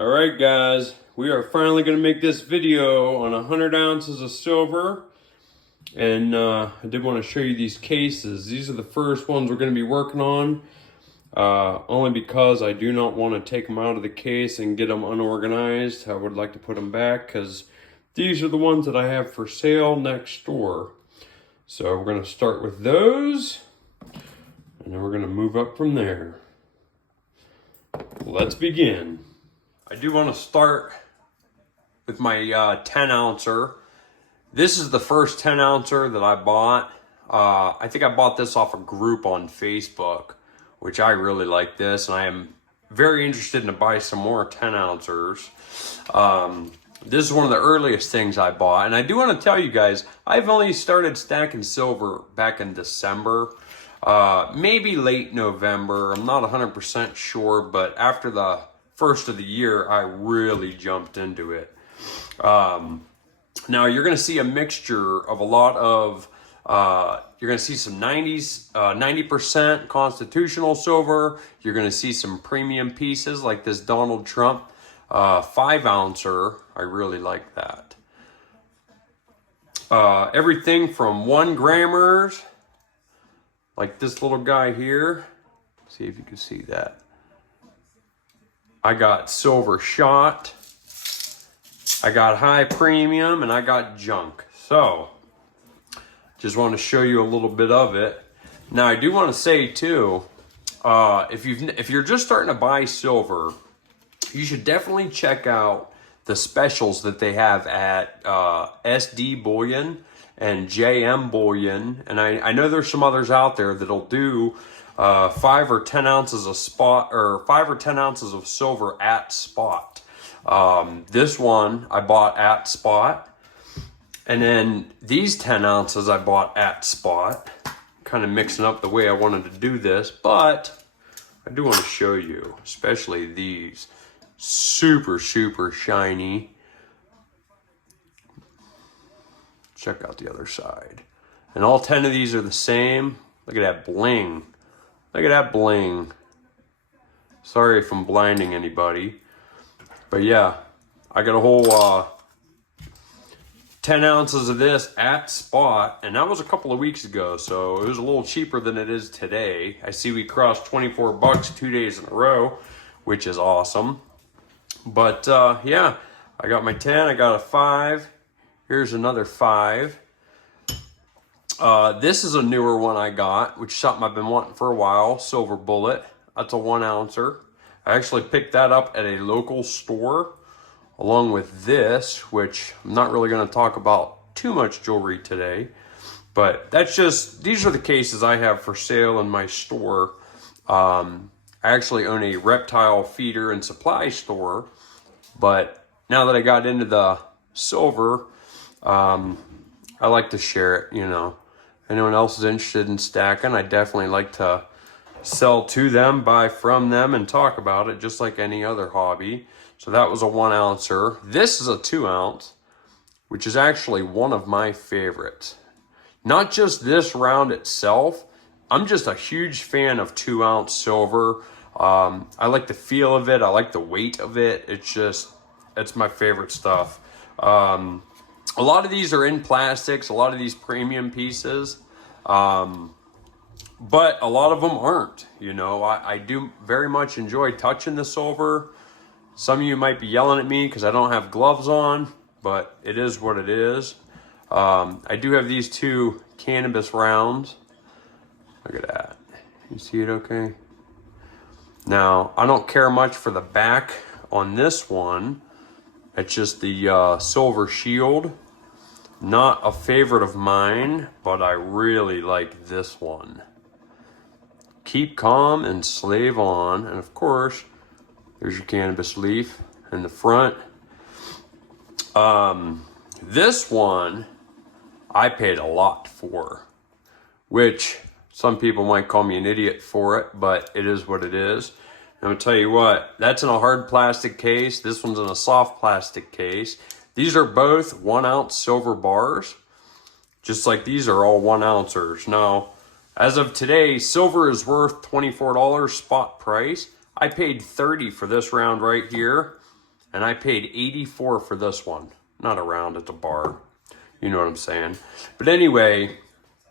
All right, guys, we are finally going to make this video on 100 ounces of silver. And I did want to show you these cases. These are the first ones we're going to be working on, only because I do not want to take them out of the case and get them unorganized. I would like to put them back because these are the ones that I have for sale next door. So we're going to start with those, and then we're going to move up from there. Let's begin. I do want to start with my 10 ouncer. This is the first 10 ouncer that I bought. I think I bought this off a group on Facebook, which I really like this, and I am very interested to buy some more 10 ouncers. This is one of the earliest things I bought, and I do want to tell you guys, I've only started stacking silver back in December, maybe late November. I'm not 100% sure, but after the first of the year, I really jumped into it. Now you're going to see a mixture of a lot of, you're going to see some 90% constitutional silver. You're going to see some premium pieces like this Donald Trump 5 ouncer. I really like that. Everything from 1 grammers, like this little guy here. See if you can see that. I got silver shot, I got high premium, and I got junk. So, just want to show you a little bit of it. Now, I do want to say too, if you're just starting to buy silver, you should definitely check out the specials that they have at SD Bullion and JM Bullion. And I know there's some others out there that'll do 5 or 10 ounces of spot, or 5 or 10 ounces of silver at spot. This one I bought at spot, and then these 10 ounces I bought at spot, kind of mixing up the way I wanted to do this, but I do want to show you, especially these super shiny. Check out the other side, and all 10 of these are the same. Look at that bling. Look at that bling. Sorry if I'm blinding anybody. But yeah, I got a whole 10 ounces of this at spot. And that was a couple of weeks ago, so it was a little cheaper than it is today. I see we crossed 24 bucks 2 days in a row, which is awesome. But yeah, I got my 10, I got a 5. Here's another 5. This is a newer one I got, which is something I've been wanting for a while. Silver Bullet. That's a 1 ouncer. I actually picked that up at a local store, along with this, which I'm not really going to talk about too much jewelry today. But that's just, these are the cases I have for sale in my store. I actually own a reptile feeder and supply store, but now that I got into the silver, I like to share it, you know. Anyone else is interested in stacking, I definitely like to sell to them, buy from them, and talk about it just like any other hobby. So that was a 1 ouncer. This is a 2 ounce, which is actually one of my favorites. Not just this round itself. I'm just a huge fan of 2 ounce silver. I like the feel of it. I like the weight of it. It's my favorite stuff. A lot of these are in plastics, a lot of these premium pieces, but a lot of them aren't. You know, I do very much enjoy touching the silver. Some of you might be yelling at me because I don't have gloves on, but it is what it is. I do have these 2 cannabis rounds. Look at that. You see it okay? Now, I don't care much for the back on this one. It's just the silver shield. Not a favorite of mine, but I really like this one. Keep calm and slave on. And of course, there's your cannabis leaf in the front. This one, I paid a lot for, which some people might call me an idiot for it, but it is what it is. And I'll tell you what, that's in a hard plastic case. This one's in a soft plastic case. These are both 1 ounce silver bars, just like these are all 1 ouncers. Now, as of today, silver is worth $24 spot price. I paid $30 for this round right here. and I paid $84 for this one. Not a round, it's a bar. You know what I'm saying? But anyway,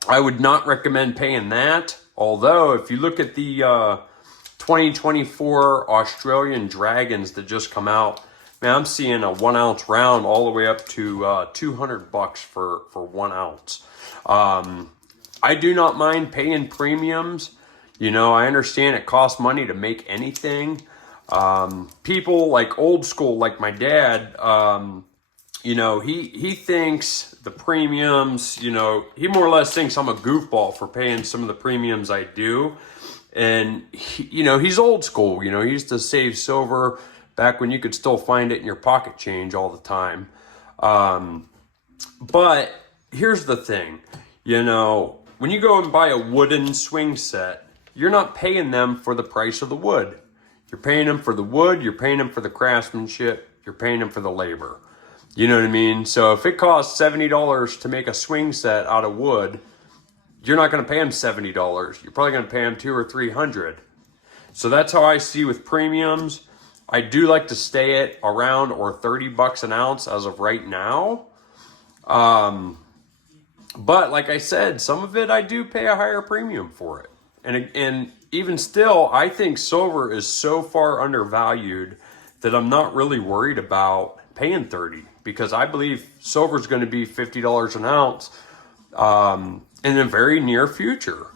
I would not recommend paying that. Although, if you look at the 2024 Australian Dragons that just come out, man, I'm seeing a 1 ounce round all the way up to $200 for 1 ounce. I do not mind paying premiums. You know, I understand it costs money to make anything. People like old school, like my dad, you know, he thinks the premiums, you know, he more or less thinks I'm a goofball for paying some of the premiums I do. And, you know, he's old school. You know, he used to save silver back when you could still find it in your pocket change all the time. But here's the thing, you know, when you go and buy a wooden swing set, you're not paying them for the price of the wood. You're paying them for the wood, you're paying them for the craftsmanship, you're paying them for the labor. You know what I mean? So if it costs $70 to make a swing set out of wood, you're not going to pay them $70. You're probably going to pay them $200 or $300. So that's how I see with premiums. I do like to stay at around or $30 an ounce as of right now. But like I said, some of it I do pay a higher premium for it. And even still, I think silver is so far undervalued that I'm not really worried about paying $30, because I believe silver is going to be $50 an ounce in the very near future.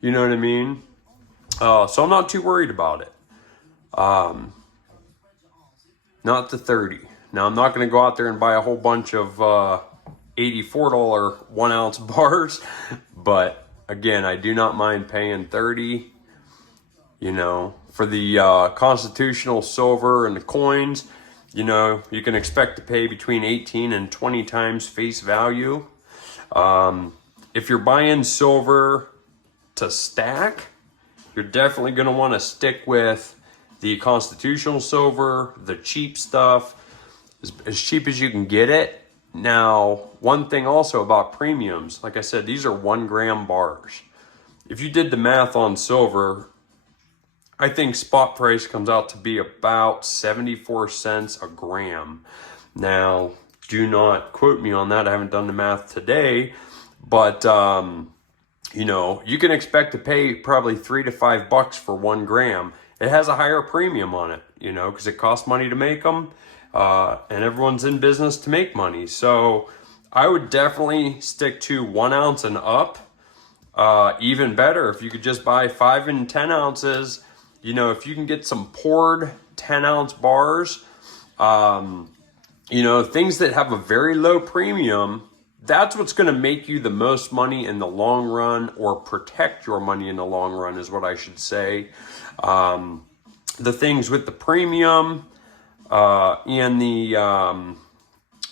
You know what I mean? So I'm not too worried about it. Not to 30. Now, I'm not going to go out there and buy a whole bunch of $84 1 ounce bars, but again, I do not mind paying 30. You know, for the constitutional silver and the coins, you know, you can expect to pay between 18 and 20 times face value. If you're buying silver to stack, you're definitely going to want to stick with the constitutional silver, the cheap stuff, as cheap as you can get it. Now, one thing also about premiums, like I said, these are 1 gram bars. If you did the math on silver, I think spot price comes out to be about 74 cents a gram. Now, do not quote me on that. I haven't done the math today, but you know, you can expect to pay probably $3 to $5 for 1 gram. It has a higher premium on it, you know, because it costs money to make them, and everyone's in business to make money. So I would definitely stick to 1 ounce and up. Even better if you could just buy 5 and 10 ounces. You know, if you can get some poured 10 ounce bars, you know, things that have a very low premium, that's what's going to make you the most money in the long run, or protect your money in the long run is what I should say. The things with the premium, and the,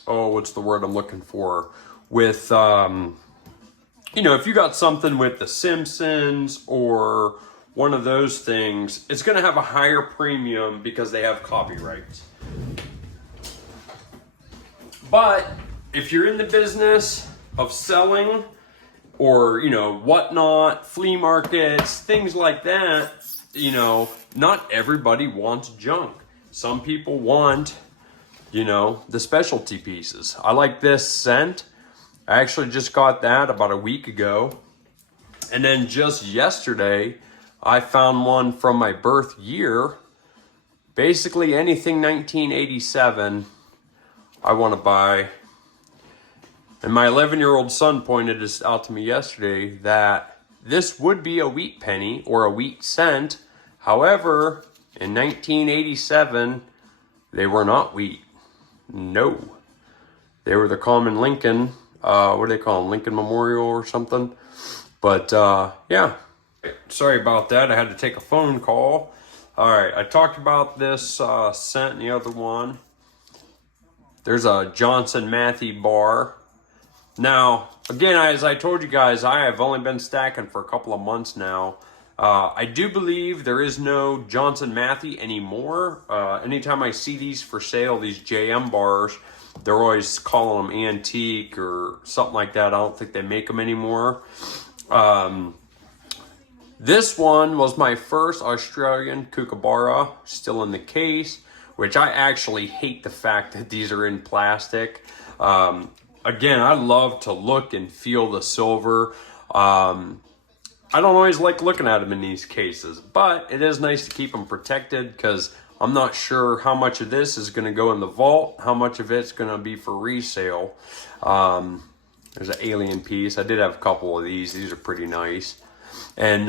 what's the word I'm looking for? With, you know, if you got something with The Simpsons or one of those things, it's going to have a higher premium because they have copyrights. But if you're in the business of selling, or, you know, whatnot, flea markets, things like that, you know, not everybody wants junk. Some people want, you know, the specialty pieces. I like this scent. I actually just got that about a week ago. And then just yesterday, I found one from my birth year. Basically anything 1987, I want to buy. And my 11-year-old son pointed this out to me yesterday, that this would be a wheat penny or a wheat cent. However, in 1987, they were not wheat. No. They were the common Lincoln, what do they call them? Lincoln Memorial or something. But, yeah. Sorry about that. I had to take a phone call. All right. I talked about this scent and the other one. There's a Johnson Matthey bar. Now, again, as I told you guys, I have only been stacking for a couple of months now. I do believe there is no Johnson Matthey anymore. Anytime I see these for sale, these JM bars, they're always calling them antique or something like that. I don't think they make them anymore. This one was my first Australian Kookaburra, still in the case, which I actually hate the fact that these are in plastic. Again, I love to look and feel the silver. I don't always like looking at them in these cases, but it is nice to keep them protected because I'm not sure how much of this is going to go in the vault, how much of it's going to be for resale. There's an alien piece. I did have a couple of these. These are pretty nice. And,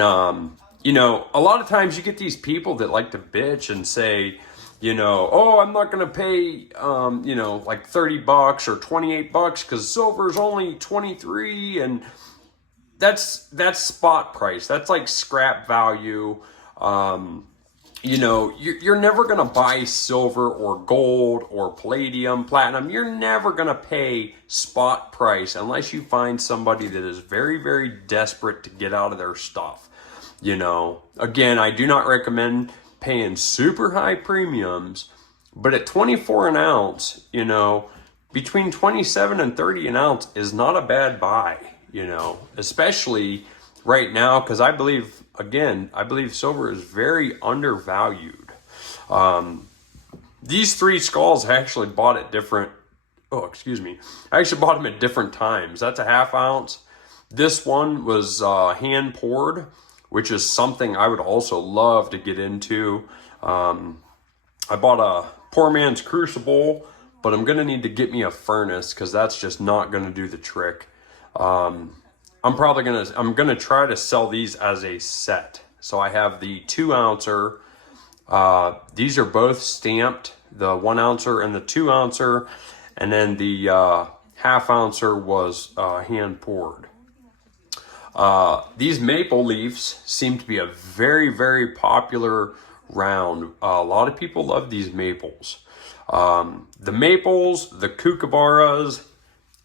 you know, a lot of times you get these people that like to bitch and say, you know, oh, I'm not going to pay, you know, like $30 or $28 because silver is only 23, and that's spot price. That's like scrap value. You know, you're never going to buy silver or gold or palladium, platinum. You're never going to pay spot price unless you find somebody that is very, very desperate to get out of their stuff. You know, again, I do not recommend paying super high premiums, but at 24 an ounce, you know, between 27 and 30 an ounce is not a bad buy, you know, especially right now, because I believe, again, I believe silver is very undervalued. These three skulls I actually bought at different, I actually bought them at different times. That's a half ounce. This one was hand poured, which is something I would also love to get into. I bought a poor man's crucible, but I'm going to need to get me a furnace because that's just not going to do the trick. I'm going to try to sell these as a set. So I have the 2 ouncer. These are both stamped, the 1 ouncer and the 2 ouncer. And then the half ouncer was hand poured. These maple leafs seem to be a very, very popular round. A lot of people love these maples. The maples, the kookaburras,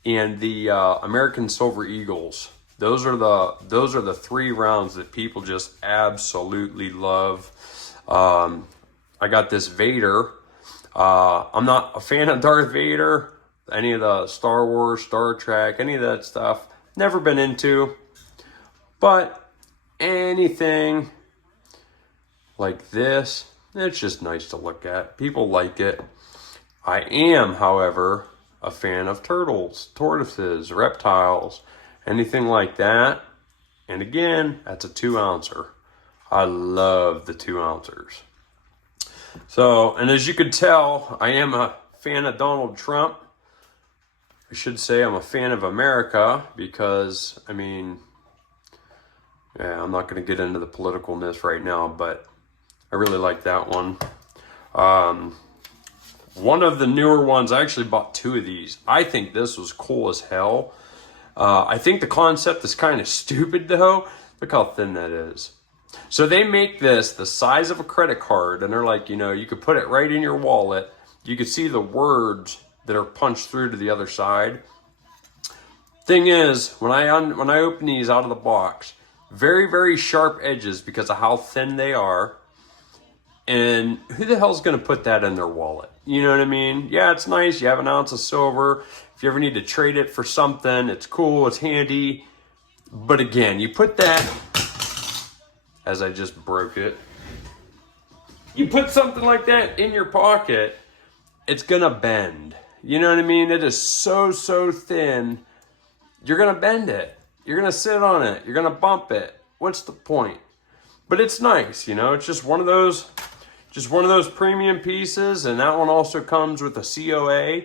and the American Silver Eagles. Those are the 3 rounds that people just absolutely love. I got this Vader. I'm not a fan of Darth Vader, any of the Star Wars, Star Trek, any of that stuff. Never been into. But anything like this, it's just nice to look at. People like it. I am, however, a fan of turtles, tortoises, reptiles, anything like that. And again, that's a 2 ouncer. I love the 2 ouncers. So, and as you could tell, I am a fan of Donald Trump. I should say I'm a fan of America because, I mean, yeah, I'm not going to get into the politicalness right now, but I really like that one. One of the newer ones, I actually bought 2 of these. I think this was cool as hell. I think the concept is kind of stupid though. Look how thin that is. So they make this the size of a credit card, and they're like, you know, you could put it right in your wallet. You could see the words that are punched through to the other side. Thing is, when I open these out of the box, very, very sharp edges because of how thin they are. And who the hell's going to put that in their wallet? You know what I mean? Yeah, it's nice. You have an ounce of silver. If you ever need to trade it for something, it's cool. It's handy. But again, you put that, as I just broke it, you put something like that in your pocket, it's going to bend. You know what I mean? It is so, so thin. You're going to bend it. You're going to sit on it. You're going to bump it. What's the point? But it's nice, you know? It's just one of those premium pieces, and that one also comes with a COA.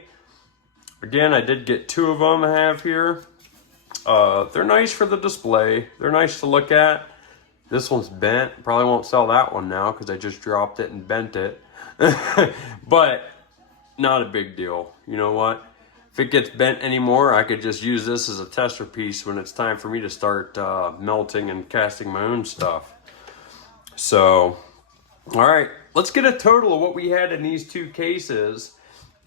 Again, I did get 2 of them I have here. They're nice for the display. They're nice to look at. This one's bent. Probably won't sell that one now because I just dropped it and bent it. But not a big deal. You know what? If it gets bent anymore, I could just use this as a tester piece when it's time for me to start melting and casting my own stuff. So, all right, let's get a total of what we had in these 2 cases.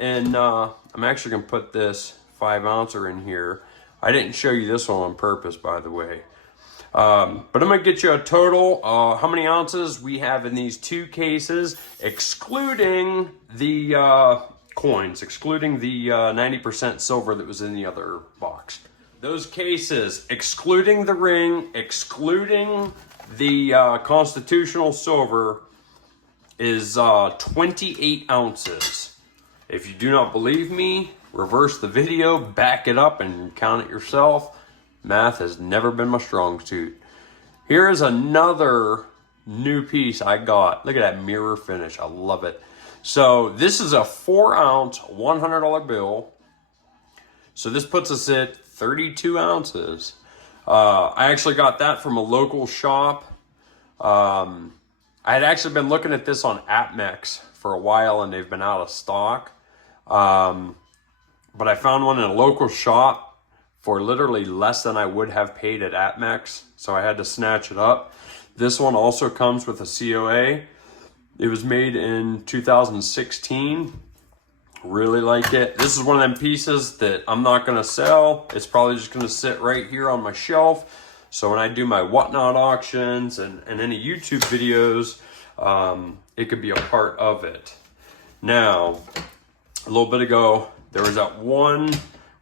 And I'm actually going to put this 5 ouncer in here. I didn't show you this one on purpose, by the way. But I'm going to get you a total, how many ounces we have in these 2 cases, excluding the coins, excluding the 90% silver that was in the other box. Those cases, excluding the ring, excluding the constitutional silver, is 28 ounces. If you do not believe me, reverse the video, back it up, and count it yourself. Math has never been my strong suit. Here is another new piece I got. Look at that mirror finish. I love it. So this is a 4-ounce $100 bill. So this puts us at 32 ounces. I actually got that from a local shop. I had actually been looking at this on AppMex for a while, and they've been out of stock. But I found one in a local shop for literally less than I would have paid at AppMex, so I had to snatch it up. This one also comes with a COA. It was made in 2016. Really like it. This is one of them pieces that I'm not gonna sell. It's probably just gonna sit right here on my shelf. So when I do my Whatnot auctions and any YouTube videos, it could be a part of it. Now, a little bit ago, there was that one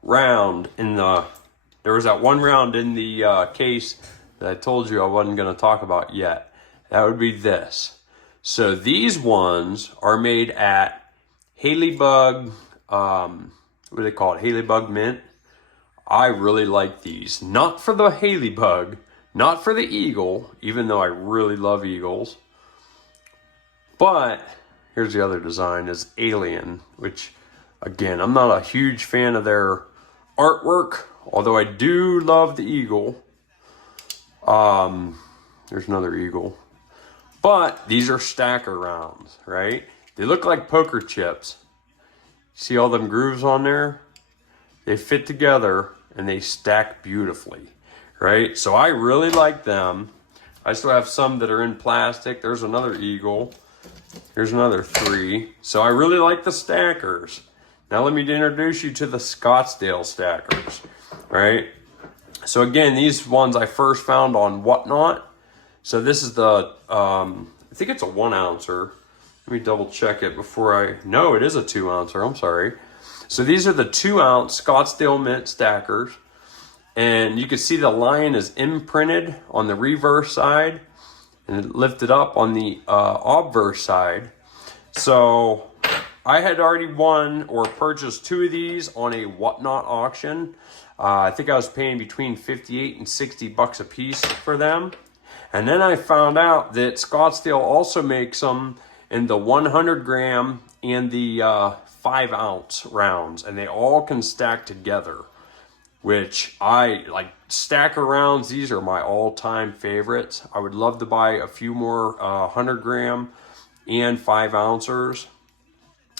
round in the case that I told you I wasn't going to talk about yet. That would be this. So these ones are made at Halebug, what do they call it? Halebug Mint. I really like these. Not for the Halebug, not for the eagle, even though I really love eagles. But here's the other design, is Alien, which again, I'm not a huge fan of their artwork, although I do love the eagle. There's another eagle. But these are stacker rounds, right? They look like poker chips. See all them grooves on there? They fit together and they stack beautifully, right? So I really like them. I still have some that are in plastic. There's another eagle. Here's another 3. So I really like the stackers. Now let me introduce you to the Scottsdale stackers, right? So again, these ones I first found on Whatnot. So this is the, I think it's a 1-ouncer. Let me double check it before no, it is a 2-ouncer, I'm sorry. So these are the 2-ounce Scottsdale Mint stackers. And you can see the line is imprinted on the reverse side and lifted up on the obverse side. So I had already won or purchased 2 of these on a Whatnot auction. I think I was paying between 58 and 60 bucks a piece for them. And then I found out that Scottsdale also makes them in the 100 gram and the 5-ounce rounds, and they all can stack together, which I like. Stacker rounds, these are my all-time favorites. I would love to buy a few more 100 gram and 5-ouncers.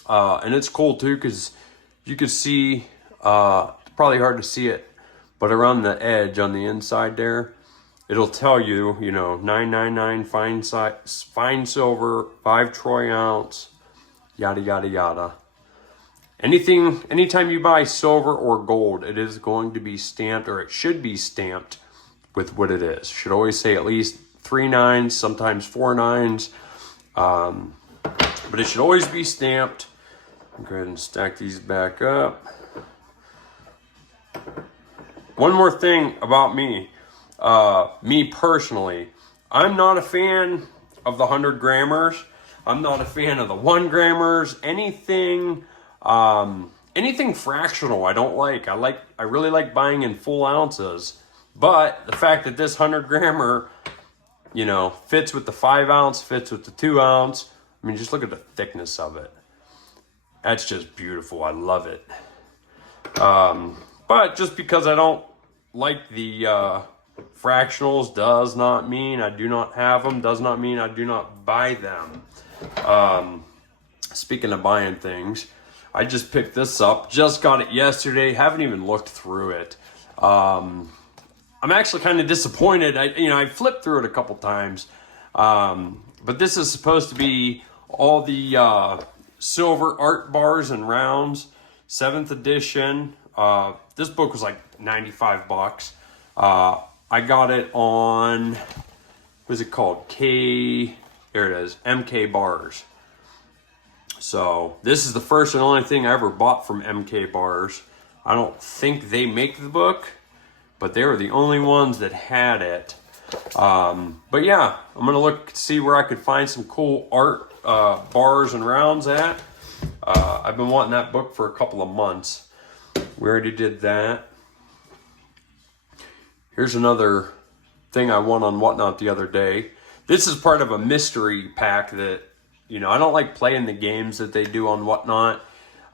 And it's cool too, because you can see, it's probably hard to see it, but around the edge on the inside there, it'll tell you, 999 fine silver, 5 troy ounce, yada, yada, yada. Anytime you buy silver or gold, it is going to be stamped, or it should be stamped with what it is. Should always say at least 3 9s, sometimes 4 9s. But it should always be stamped. Go ahead and stack these back up. One more thing about me. Me personally, I'm not a fan of the 100 grammers. I'm not a fan of the 1 grammers. Anything fractional I don't like. I really like buying in full ounces. But the fact that this 100 grammer, fits with the 5-ounce, fits with the 2-ounce. I mean, just look at the thickness of it. That's just beautiful. I love it. But just because I don't like the fractionals does not mean I do not have them, does not mean I do not buy them. Speaking of buying things, I just picked this up, just got it yesterday, haven't even looked through it. I'm actually kind of disappointed. I flipped through it a couple times, but this is supposed to be all the silver art bars and rounds, 7th edition. This book was like 95 bucks. I got it on, what is it called? Here it is, MK Bars. So this is the first and only thing I ever bought from MK Bars. I don't think they make the book, but they were the only ones that had it. But yeah, I'm gonna look, see where I could find some cool art bars and rounds at. I've been wanting that book for a couple of months. We already did that. Here's another thing I won on Whatnot the other day. This is part of a mystery pack that, you know, I don't like playing the games that they do on Whatnot.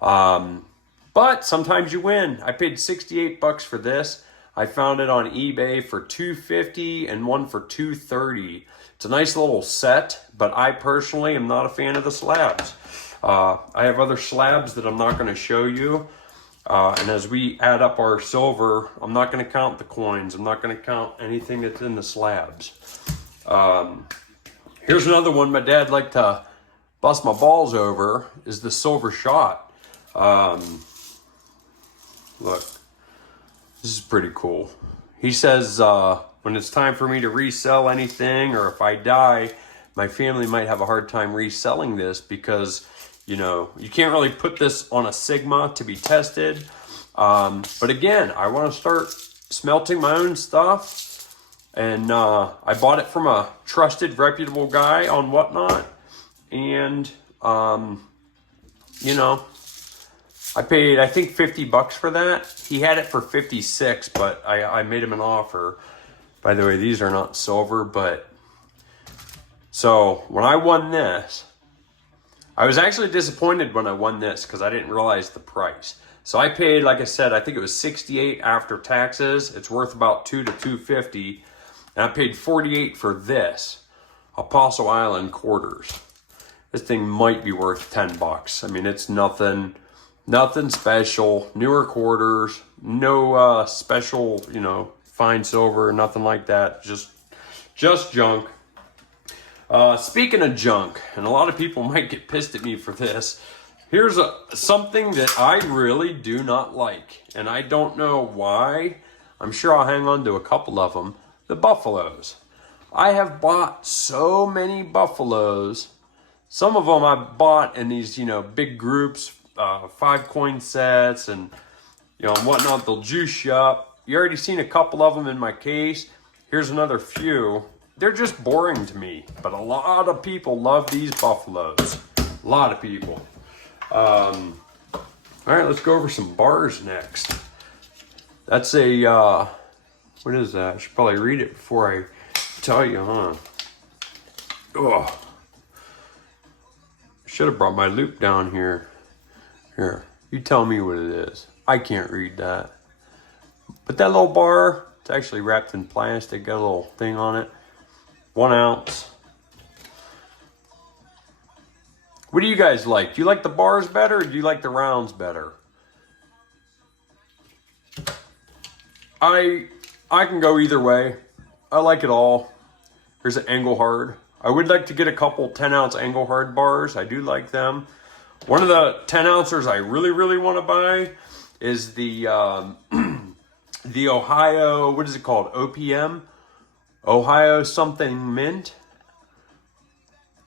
But sometimes you win. I paid 68 bucks for this. I found it on eBay for $250 and one for $230. It's a nice little set, but I personally am not a fan of the slabs. I have other slabs that I'm not going to show you. And as we add up our silver, I'm not going to count the coins. I'm not going to count anything that's in the slabs. Here's another one my dad liked to bust my balls over, is the silver shot. Look, this is pretty cool. He says when it's time for me to resell anything, or if I die, my family might have a hard time reselling this because, you know, you can't really put this on a Sigma to be tested. But again, I want to start smelting my own stuff. And I bought it from a trusted, reputable guy on Whatnot. And, you know, I paid, I think, 50 bucks for that. He had it for 56, but I made him an offer. By the way, these are not silver, but... So, when I won this, I was actually disappointed when I won this because I didn't realize the price. So I paid, like I said, I think it was 68 after taxes. It's worth about $2 to $250. And I paid 48 for this Apostle Island quarters. This thing might be worth 10 bucks. I mean, it's nothing special. Newer quarters, no special, you know, fine silver, nothing like that. Just junk. Speaking of junk, and a lot of people might get pissed at me for this, here's something that I really do not like, and I don't know why. I'm sure I'll hang on to a couple of them. The buffaloes. I have bought so many buffaloes. Some of them I bought in these, you know, big groups, 5 coin sets, and, you know, and whatnot. They'll juice you up. You already seen a couple of them in my case. Here's another few. They're just boring to me, but a lot of people love these buffaloes. A lot of people. All right, let's go over some bars next. That's a, what is that? I should probably read it before I tell you, huh? Oh, should have brought my loop down here. Here, you tell me what it is. I can't read that. But that little bar, it's actually wrapped in plastic, got a little thing on it. 1 ounce. What do you guys like? Do you like the bars better, or do you like the rounds better? I can go either way. I like it all. Here's an Engelhard. I would like to get a couple 10-ounce Engelhard bars. I do like them. One of the 10-ouncers I really want to buy is the the Ohio, what is it called? OPM? Ohio something mint.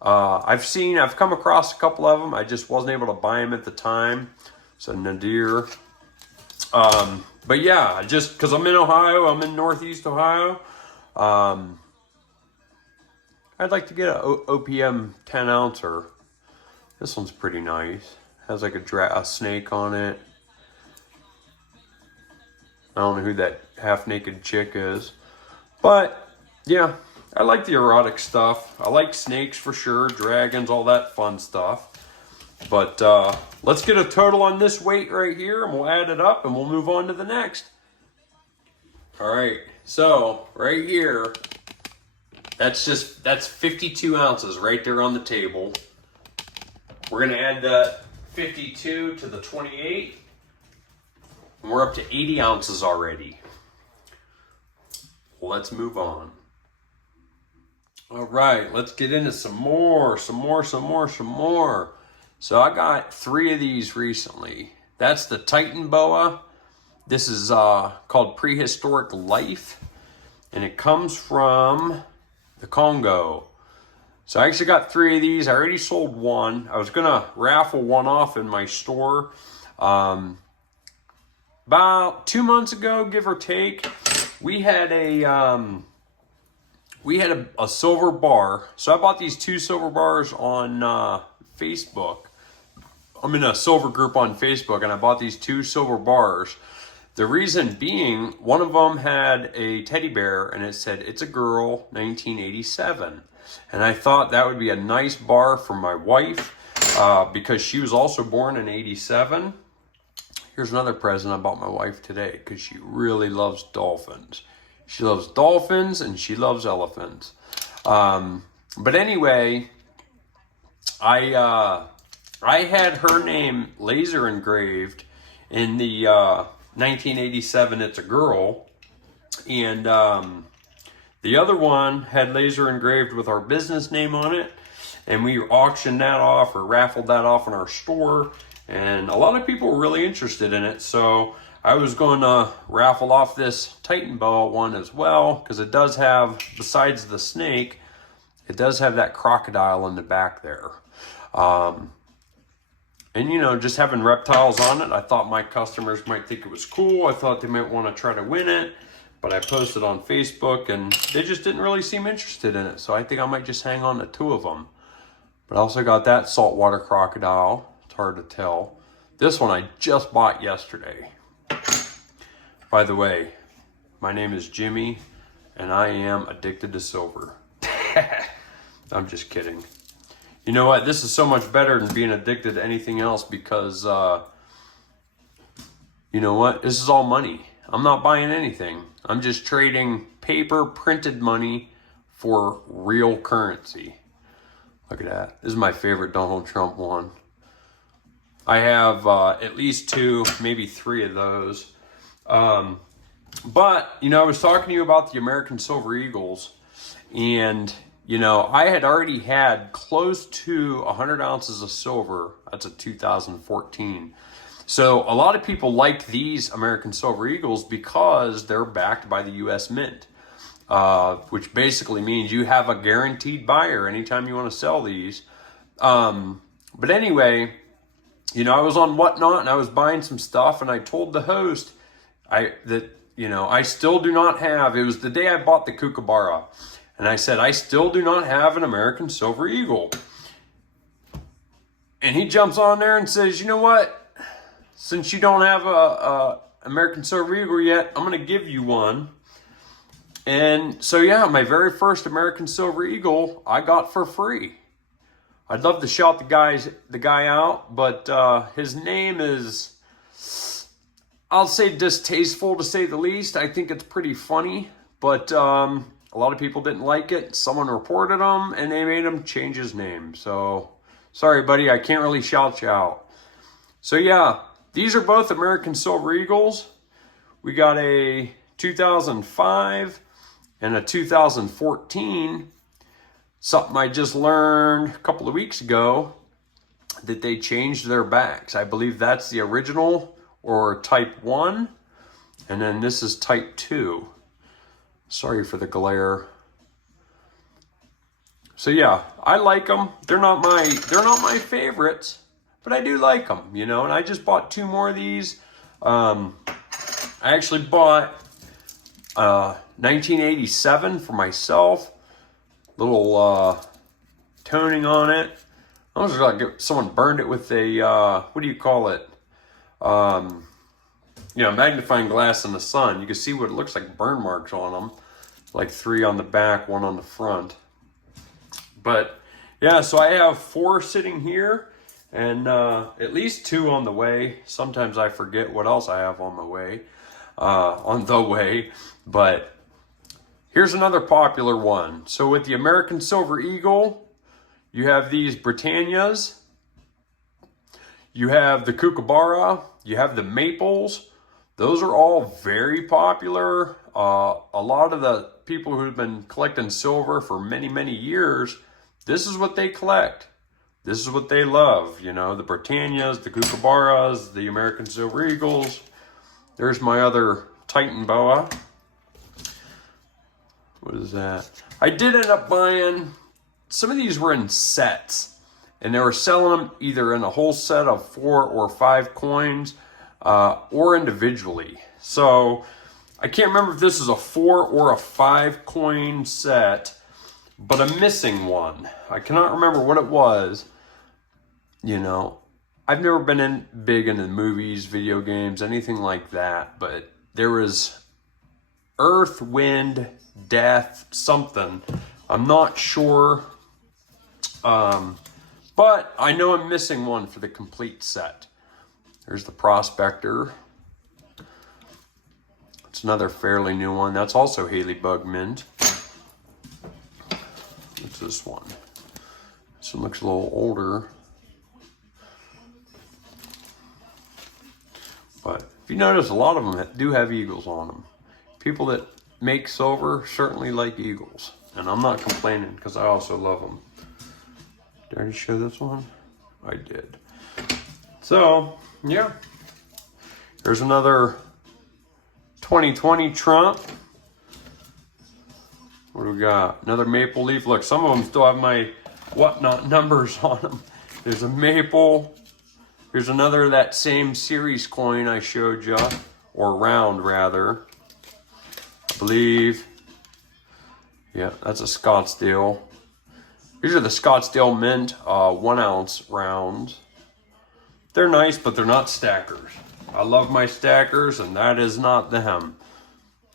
I've come across a couple of them. I just wasn't able to buy them at the time. So Nadir. But yeah, just because I'm in Ohio, I'm in Northeast Ohio. I'd like to get an OPM 10-ouncer. This one's pretty nice. Has like a snake on it. I don't know who that half-naked chick is. But, yeah, I like the erotic stuff. I like snakes for sure, dragons, all that fun stuff. But let's get a total on this weight right here, and we'll add it up, and we'll move on to the next. All right, so right here, that's 52 ounces right there on the table. We're going to add that 52 to the 28. And we're up to 80 ounces already. Let's move on. All right, let's get into some more. So I got 3 of these recently. That's the Titan Boa. This is called Prehistoric Life. And it comes from the Congo. So I actually got 3 of these. I already sold 1. I was going to raffle 1 off in my store. About 2 months ago, give or take, we had a we had a silver bar. So I bought these 2 silver bars on Facebook. I'm in a silver group on Facebook, and I bought these 2 silver bars. The reason being, one of them had a teddy bear, and it said, "It's a girl, 1987." And I thought that would be a nice bar for my wife, because she was also born in 87. Here's another present I bought my wife today, because she really loves dolphins. She loves dolphins, and she loves elephants. But anyway, I had her name laser engraved in the 1987 It's a Girl, and the other one had laser engraved with our business name on it, and we auctioned that off or raffled that off in our store, and a lot of people were really interested in it. So I was going to raffle off this Titan boa one as well, because it does have, besides the snake, it does have that crocodile in the back there. And, you know, just having reptiles on it, I thought my customers might think it was cool. I thought they might want to try to win it. But I posted on Facebook, and they just didn't really seem interested in it. So I think I might just hang on to 2 of them. But I also got that saltwater crocodile. It's hard to tell. This one I just bought yesterday. By the way, my name is Jimmy, and I am addicted to silver. I'm just kidding. You know what? This is so much better than being addicted to anything else, because, you know what? This is all money. I'm not buying anything. I'm just trading paper printed money for real currency. Look at that. This is my favorite Donald Trump one. I have at least 2, maybe 3 of those. But, you know, I was talking to you about the American Silver Eagles, and you know, I had already had close to 100 ounces of silver. That's a 2014. So a lot of people like these American Silver Eagles because they're backed by the U.S. Mint, which basically means you have a guaranteed buyer anytime you want to sell these. But anyway, you know, I was on Whatnot and I was buying some stuff, and I told the host I still do not have, it was the day I bought the Kookaburra. And I said, I still do not have an American Silver Eagle. And he jumps on there and says, you know what? Since you don't have a American Silver Eagle yet, I'm going to give you one. And so, yeah, my very first American Silver Eagle I got for free. I'd love to shout the guy out, but his name is, I'll say, distasteful to say the least. I think it's pretty funny, but a lot of people didn't like it. Someone reported him, and they made him change his name. So, sorry, buddy, I can't really shout you out. So, yeah, these are both American Silver Eagles. We got a 2005 and a 2014. Something I just learned a couple of weeks ago, that they changed their backs. I believe that's the original, or Type 1, and then this is Type 2. Sorry for the glare. So yeah, I like them. They're not my favorites, but I do like them, you know. And I just bought 2 more of these. I actually bought 1987 for myself. Little toning on it. I was like, someone burned it with a what do you call it? You know, magnifying glass in the sun. You can see what it looks like burn marks on them. Like 3 on the back, 1 on the front. But yeah, so I have 4 sitting here, and at least 2 on the way. Sometimes I forget what else I have on the way. But here's another popular one. So with the American Silver Eagle, you have these Britannias. You have the Kookaburra. You have the Maples. Those are all very popular. A lot of the people who've been collecting silver for many, many years, this is what they collect. This is what they love. You know, the Britannias, the Kookaburras, the American Silver Eagles. There's my other Titan boa. What is that? I did end up buying, some of these were in sets, and they were selling them either in a whole set of 4 or 5 coins, or individually. So I can't remember if this is a 4 or a 5 coin set, but I'm missing one. I cannot remember what it was. You know, I've never been big into movies, video games, anything like that, but there was Earth, Wind, Death, something. I'm not sure. But I know I'm missing one for the complete set. There's the Prospector. It's another fairly new one. That's also Haley Bug Mint. What's this one? This one looks a little older. But if you notice, a lot of them do have eagles on them. People that make silver certainly like eagles. And I'm not complaining because I also love them. Did I already show this one? I did. So, yeah. There's another 2020 Trump. What do we got? Another maple leaf. Look, some of them still have my whatnot numbers on them. There's a maple. Here's another of that same series coin I showed you. Or round, rather. I believe. Yeah, that's a Scottsdale. These are the Scottsdale Mint 1 ounce rounds. They're nice, but they're not stackers. I love my stackers, and that is not them.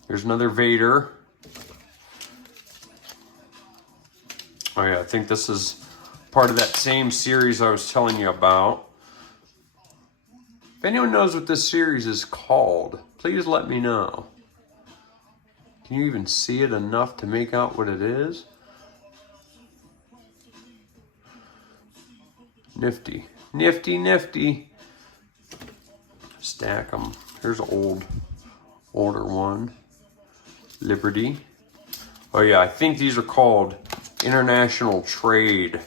Here's another Vader. Oh yeah, I think this is part of that same series I was telling you about. If anyone knows what this series is called, please let me know. Can you even see it enough to make out what it is? Nifty. Nifty, nifty. Stack them. Here's an older one. Liberty. Oh yeah, I think these are called International Trade.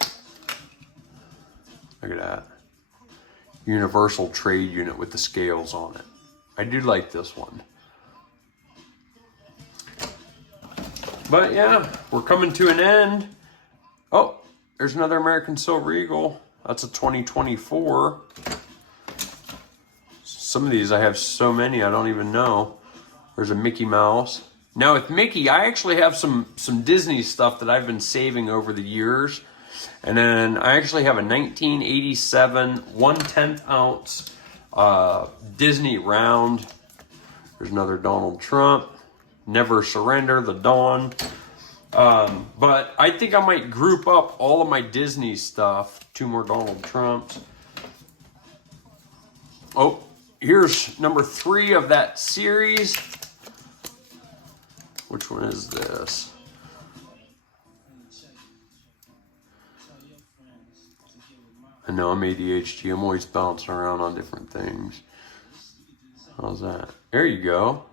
Look at that. Universal Trade Unit with the scales on it. I do like this one. But yeah, we're coming to an end. Oh, there's another American Silver Eagle. That's a 2024. Some of these I have so many I don't even know. There's a Mickey Mouse. Now with Mickey, I actually have some Disney stuff that I've been saving over the years. And then I actually have a 1987 1/10 ounce Disney round. There's another Donald Trump. Never Surrender, the Dawn. But I think I might group up all of my Disney stuff. 2 more Donald Trumps. Oh, here's number 3 of that series. Which one is this? I know I'm ADHD. I'm always bouncing around on different things. How's that? There you go.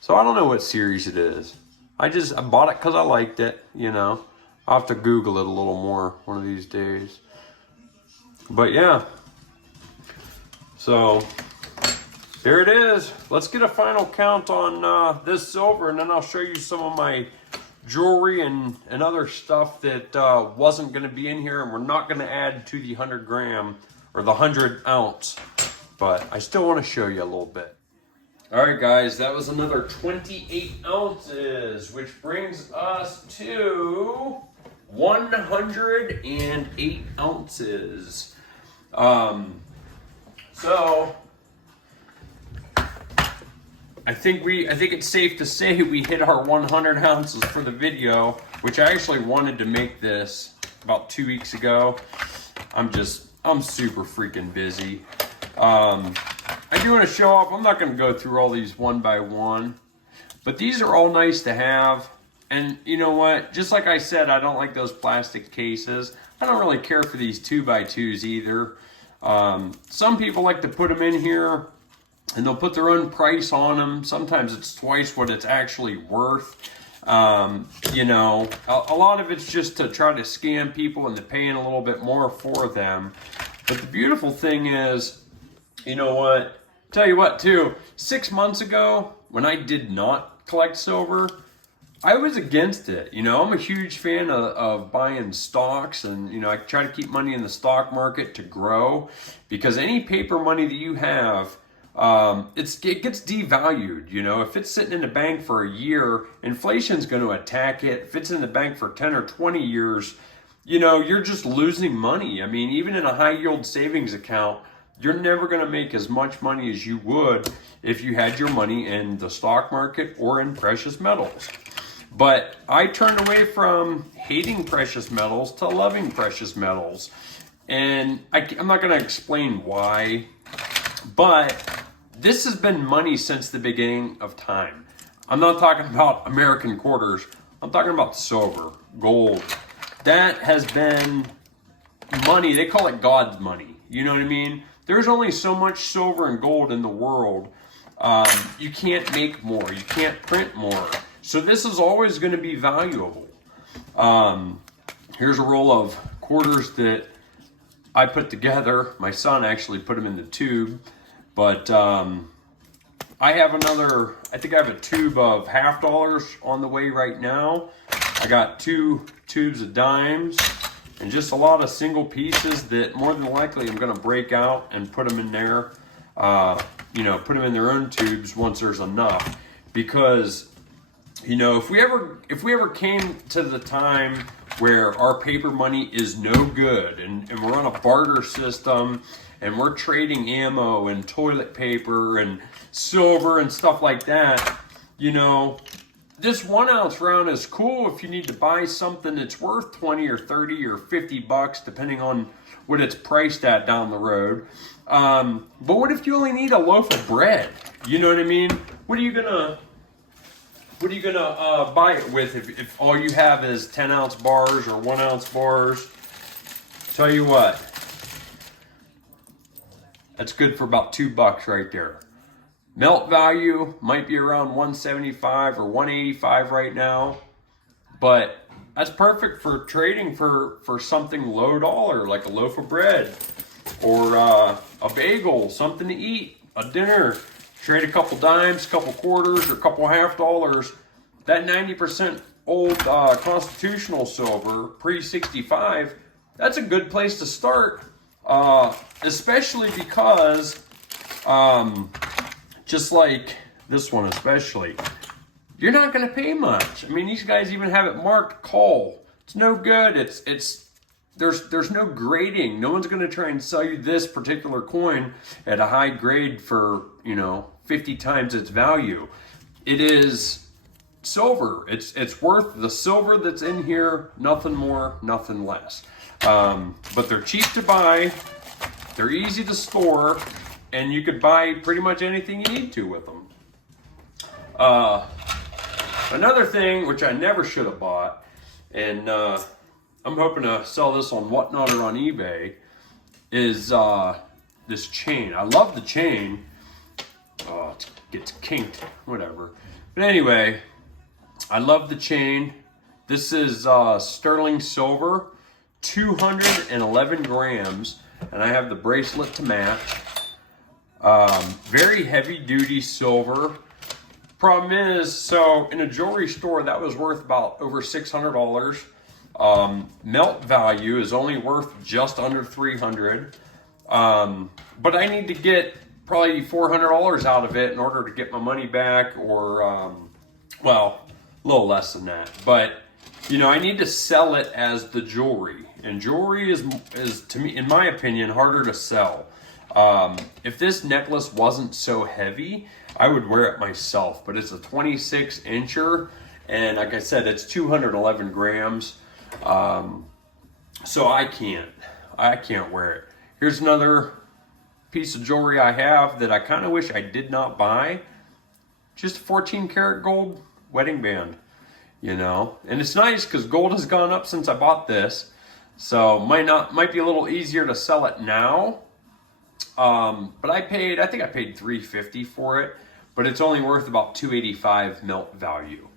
So I don't know what series it is. I bought it because I liked it, you know. I'll have to Google it a little more one of these days. But yeah. So there it is. Let's get a final count on this silver, and then I'll show you some of my jewelry and other stuff that wasn't going to be in here, and we're not going to add to the 100 gram or the 100 ounce. But I still want to show you a little bit. All right, guys, that was another 28 ounces, which brings us to 108 ounces. So I think it's safe to say we hit our 100 ounces for the video, which I actually wanted to make this about 2 weeks ago. I'm super freaking busy. I do want to show off. I'm not going to go through all these one by one, but these are all nice to have. And you know what? Just like I said, I don't like those plastic cases. I don't really care for these 2x2s either. Some people like to put them in here and they'll put their own price on them. Sometimes it's twice what it's actually worth. You know, a lot of it's just to try to scam people into paying a little bit more for them. But the beautiful thing is, you know what? Tell you what, too. 6 months ago, when I did not collect silver, I was against it. You know, I'm a huge fan of buying stocks, and, you know, I try to keep money in the stock market to grow, because any paper money that you have it gets devalued. You know, if it's sitting in the bank for a year, inflation's going to attack it. If it's in the bank for 10 or 20 years, you know, you're just losing money. I mean, even in a high yield savings account, you're never going to make as much money as you would if you had your money in the stock market or in precious metals. But I turned away from hating precious metals to loving precious metals. And I'm not going to explain why, but this has been money since the beginning of time. I'm not talking about American quarters. I'm talking about silver, gold. That has been money. They call it God's money. You know what I mean? There's only so much silver and gold in the world. You can't make more. You can't print more. So this is always going to be valuable. Here's a roll of quarters that I put together. My son actually put them in the tube. But I have another, I think I have a tube of $50 on the way right now. I got 2 tubes of dimes and just a lot of single pieces that more than likely I'm going to break out and put them in there. You know, put them in their own tubes once there's enough. Because, you know, if we ever came to the time where our paper money is no good and we're on a barter system and we're trading ammo and toilet paper and silver and stuff like that, you know, this 1 ounce round is cool if you need to buy something that's worth 20 or 30 or 50 bucks, depending on what it's priced at down the road. But what if you only need a loaf of bread? You know what I mean? What are you gonna buy it with if all you have is 10 ounce bars or 1 ounce bars? Tell you what, that's good for about $2 right there. Melt value might be around 175 or 185 right now, but that's perfect for trading for something low dollar, like a loaf of bread or a bagel, something to eat, a dinner. Trade a couple dimes, couple quarters, or a couple $50. That 90% old constitutional silver, pre-65, that's a good place to start, especially because, just like this one especially, you're not going to pay much. I mean, these guys even have it marked coal. It's no good. There's no grading. No one's going to try and sell you this particular coin at a high grade for, you know, 50 times its value. It is silver. It's worth the silver that's in here, nothing more, nothing less. But they're cheap to buy, they're easy to store, and you could buy pretty much anything you need to with them. Another thing, which I never should have bought, and I'm hoping to sell this on Whatnot or on eBay, is this chain. I love the chain. Oh, it gets kinked, whatever. But anyway, I love the chain. This is sterling silver, 211 grams, and I have the bracelet to match. Very heavy duty silver. Problem is, so in a jewelry store that was worth about over $600. Melt value is only worth just under $300. But I need to get probably $400 out of it in order to get my money back, or well, a little less than that. But you know, I need to sell it as the jewelry, and jewelry is to me, in my opinion, harder to sell. If this necklace wasn't so heavy, I would wear it myself, but it's a 26 incher, and like I said, it's 211 grams. So I can't wear it. Here's another piece of jewelry I have that I kind of wish I did not buy. Just a 14 karat gold wedding band, you know, and it's nice because gold has gone up since I bought this. So might be a little easier to sell it now. But I think I paid $350 for it, but it's only worth about $285 melt value.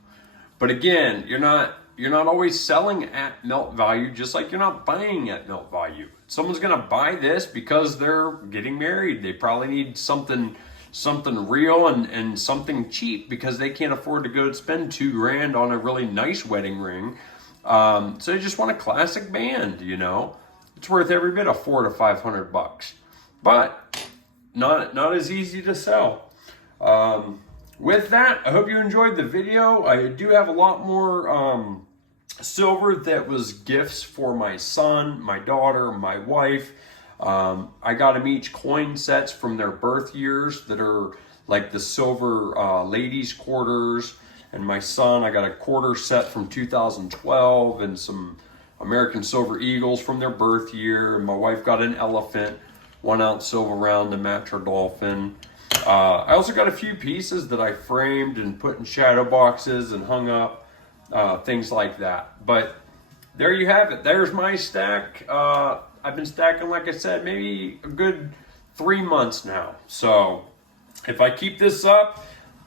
But again, you're not always selling at melt value, just like you're not buying at melt value. Someone's gonna buy this because they're getting married. They probably need something real and something cheap because they can't afford to go spend $2,000 on a really nice wedding ring. So they just want a classic band, you know. It's worth every bit of $400 to $500. But not as easy to sell. With that, I hope you enjoyed the video. I do have a lot more silver that was gifts for my son, my daughter, my wife. I got them each coin sets from their birth years that are like the silver ladies quarters. And my son, I got a quarter set from 2012 and some American Silver Eagles from their birth year. And my wife got an elephant, 1 ounce silver round to match her dolphin. I also got a few pieces that I framed and put in shadow boxes and hung up, things like that. But there you have it. There's my stack. I've been stacking, like I said, maybe a good 3 months now. So if I keep this up,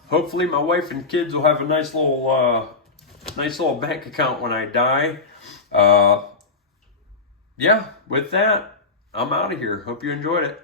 hopefully my wife and kids will have a nice little bank account when I die. Yeah, with that, I'm out of here. Hope you enjoyed it.